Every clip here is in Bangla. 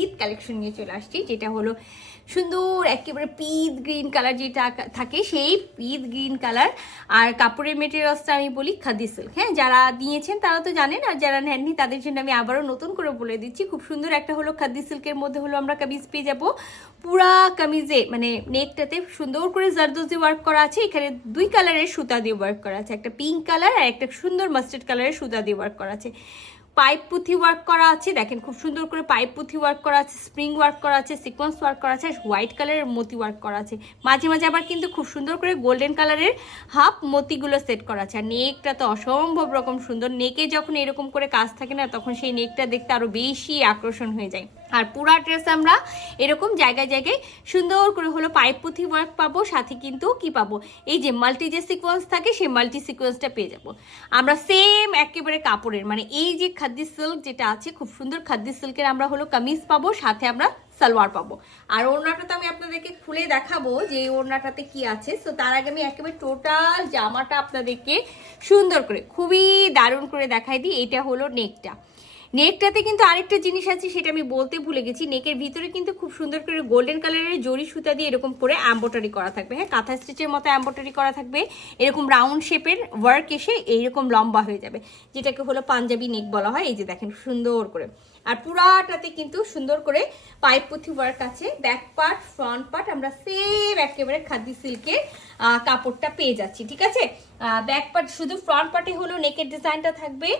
ঈদ কালেকশন নিয়ে চলে আসছি, যেটা হলো সুন্দর একেবারে পিচ গ্রিন কালার যেটা থাকে সেই পিচ গ্রিন কালার। আর কাপড়ের মেটেরিয়ালসটা আমি বলি খাদি সিল্ক। হ্যাঁ, যারা নিয়েছেন তারা তো জানেন, আর যারা নেননি তাদের জন্য আমি আবারও নতুন করে বলে দিচ্ছি। খুব সুন্দর একটা হলো খাদি সিল্কের মধ্যে হলো আমরা কামিজ পেয়ে যাবো। পুরা কামিজে মানে নেকটাতে সুন্দর করে জারদোজি ওয়ার্ক করা আছে। এখানে দুই কালারের সুতা দিয়ে ওয়ার্ক করা আছে, একটা পিঙ্ক কালার আর একটা সুন্দর মাস্টার্ড কালারের সুতা দিয়ে ওয়ার্ক করা আছে। পাইপ পুঁথি ওয়ার্ক করা আছে, দেখেন খুব সুন্দর করে পাইপ পুঁথি ওয়ার্ক করা আছে, স্প্রিং ওয়ার্ক করা আছে, সিকোয়েন্স ওয়ার্ক করা আছে, হোয়াইট কালারের মতি ওয়ার্ক করা আছে। মাঝে মাঝে আবার কিন্তু খুব সুন্দর করে গোল্ডেন কালারের হাফ মতিগুলো সেট করা আছে। আর নেকটা তো অসম্ভব রকম সুন্দর। নেকে যখন এরকম করে কাজ থাকে না, তখন সেই নেকটা দেখতে আরো বেশি আকর্ষণ হয়ে যায়। আর পুরা ড্রেস আমরা এরকম জায়গায় জায়গায় সুন্দর করে হলো পাইপ পুঁথি ওয়ার্ক পাবো, সাথে কিন্তু কি পাবো, এই যে মাল্টি যে সিকোয়েন্স থাকে সেই মাল্টি সিকোয়েন্সটা পেয়ে যাবো আমরা সেম একেবারে কাপড়ের। মানে এই যে খাদি সিল্ক যেটা আছে, খুব সুন্দর খাদি সিল্কের আমরা হলো কামিজ পাবো, সাথে আমরা সালোয়ার পাবো। আর ওড়নাটা তো আমি আপনাদেরকে খুলে দেখাবো যে এই ওড়নাটাতে কি আছে। সো তার আগে আমি একেবারে টোটাল জামাটা আপনাদেরকে সুন্দর করে খুবই দারুণ করে দেখাই দিই। এটা হলো নেকটা। নেকটাতে কিন্তু আরেকটা জিনিস আছে, সেটা আমি বলতে ভুলে গেছি। নেকের ভিতরে কিন্তু খুব সুন্দর করে গোল্ডেন কালারের জরি সুতা দিয়ে এরকম করে এমব্রয়ডারি করা থাকবে। হ্যাঁ, কাঁথা স্টিচের মতো এমব্রয়ডারি করা থাকবে। এরকম রাউন্ড শেপের ওয়ার্ক এসে এইরকম লম্বা হয়ে যাবে, যেটাকে হলো পাঞ্জাবি নেক বলা হয়। এই যে দেখেন সুন্দর করে। আর পুরাটাতে কিন্তু সুন্দর করে পাইপ পুঁথি ওয়ার্ক আছে। ব্যাক পার্ট ফ্রন্ট পার্ট আমরা সেম একেবারে খাদি সিল্কের কাপড়টা পেয়ে যাচ্ছি। ঠিক আছে, ব্যাক পার্ট শুধু ফ্রন্ট পার্টে হলো নেকের ডিজাইনটা থাকবে,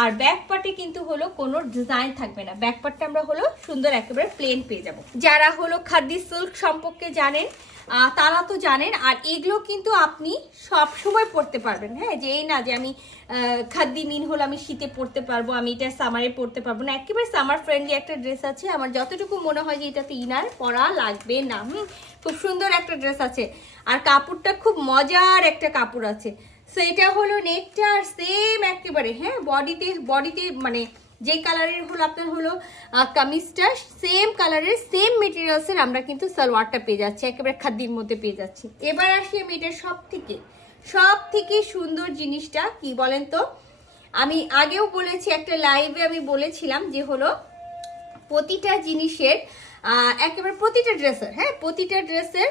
আর ব্যাক পার্টে কিন্তু হলো কোনো ডিজাইন থাকবে না। ব্যাক পার্টটা আমরা হলো সুন্দর একেবারে প্লেন পেয়ে যাব। যারা হলো খাদি সিল্ক সম্পর্কে জানেন তারা তো জানেন। আর এগুলো কিন্তু আপনি সব সময় পরতে পারবেন। হ্যাঁ, যে এই না যে আমি খাদি মিন হলো আমি শীতে পরতে পারবো, আমি এটা সামারে পরতে পারবো না। একেবারে সামার ফ্রেন্ডলি একটা ড্রেস আছে। আমার যতটুকু মনে হয় যে এটাতে ইনার পরা লাগবে না। খুব সুন্দর একটা ড্রেস আছে, আর কাপড়টা খুব মজার একটা কাপড় আছে। সো এটা হলো নেকটা, আর সেম একেবারে হ্যাঁ বডিতে মানে যে কালারের হলো আপনার হলো কামিজটা, সেম কালারের সেম মেটেরিয়ালসের আমরা কিন্তু সালোয়ারটা পেয়ে যাচ্ছি, একেবারে খাদির মধ্যে পেয়ে যাচ্ছি। এবার আসি আমি এটার সব থেকে সুন্দর জিনিসটা কি বলেন তো। আমি আগেও বলেছি, একটা লাইভে আমি বলেছিলাম যে হলো প্রতিটা জিনিসের একেবারে প্রতিটা ড্রেসের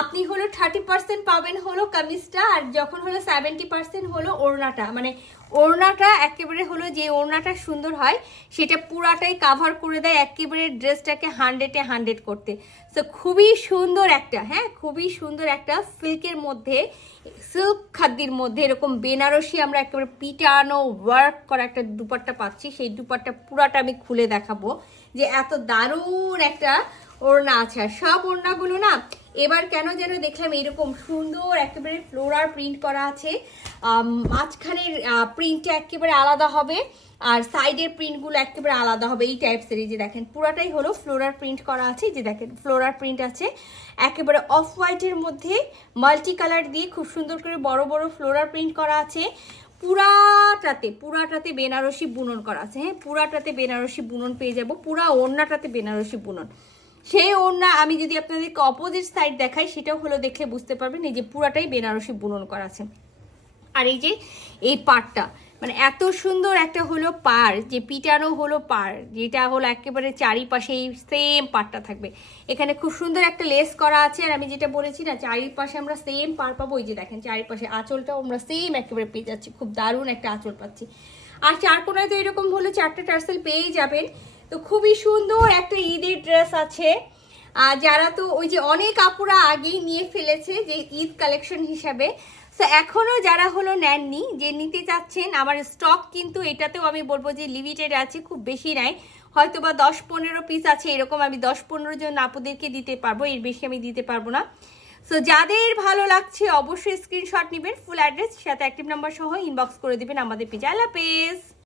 আপনি হলো 30% পাবেন হলো কামিজটা, আর যখন হলো 70% হলো ওড়নাটা। মানে ওড়নাটা একেবারে হলো যে ওড়নাটা সুন্দর হয় সেটা পুরাটাই কাভার করে দেয় একেবারে ড্রেসটাকে 100-এ 100 করতে। সো খুবই সুন্দর একটা খুবই সুন্দর একটা সিল্কের মধ্যে, সিল্ক খাদ্যের মধ্যে এরকম বেনারসি আমরা একেবারে পিটানো ওয়ার্ক করা একটা দুপাট্টা পাচ্ছি। সেই দুপাট্টা পুরাটা আমি খুলে দেখাবো যে এত দারুণ একটা ওড়না আছে। আর সব ওড়নাগুলো না এবার কেন যেন দেখলাম এরকম সুন্দর একেবারে ফ্লোরার প্রিন্ট করা আছে। মাঝখানের প্রিন্টটা একেবারে আলাদা হবে, আর সাইডের প্রিন্টগুলো একেবারে আলাদা হবে। এই টাইপসের এই যে দেখেন পুরাটাই হলো ফ্লোরার প্রিন্ট করা আছে। যে দেখেন ফ্লোরার প্রিন্ট আছে একেবারে অফ হোয়াইটের মধ্যে মাল্টি কালার দিয়ে খুব সুন্দর করে বড় বড় ফ্লোরার প্রিন্ট করা আছে। পুরাটাতে বেনারসি বুনন করা আছে। হ্যাঁ, পুরাটাতে বেনারসি বুনন পেয়ে যাব, পুরা ওড়নাটাতে বেনারসি বুনন। সেই ওড়না আমি যদি আপনাদেরকে অপোজিট সাইড দেখাই, সেটাও হলো দেখলে বুঝতে পারবেন এই যে পুরাটাই বেনারসি বুনন করা আছে। আর এই যে এই পাড়টা মানে এত সুন্দর একটা হলো পাড়, যে পিটানো হলো পাড়, যেটা হলো একেবারে চারিপাশে এই সেম পাড়টা থাকবে। এখানে খুব সুন্দর একটা লেস করা আছে। আর আমি যেটা বলেছি না, চারিপাশে আমরা সেম পাড় পাবো। ওই যে দেখেন চারিপাশে আঁচলটাও আমরা সেম একেবারে পেয়ে যাচ্ছি, খুব দারুণ একটা আঁচল পাচ্ছি। আর চার কোনায় তো এরকম হলো 4টে টার্সেল পেয়েই যাবেন। তো খুবই সুন্দর একটা ঈদের ড্রেস আছে। আর যারা তো ওই যে অনেক আপুরা আগেই নিয়ে ফেলেছে যে ঈদ কালেকশন হিসাবে, তো এখনো যারা হলো নেননি, যে নিতে চাচ্ছেন, আমার স্টক কিন্তু এটাতেও আমি বলবো যে লিমিটেড আছে, খুব বেশি নাই, হয়তো বা 10-15 পিস আছে এরকম। আমি 10-15 জন আপুদেরকে দিতে পারবো, এর বেশি আমি দিতে পারবো না। সো যাদের ভালো লাগছে অবশ্যই স্ক্রিনশট নেবেন, ফুল অ্যাড্রেস সাথে অ্যাক্টিভ নাম্বার সহ ইনবক্স করে দিবেন আমাদের পেজে। আল্লাহ হাফেজ।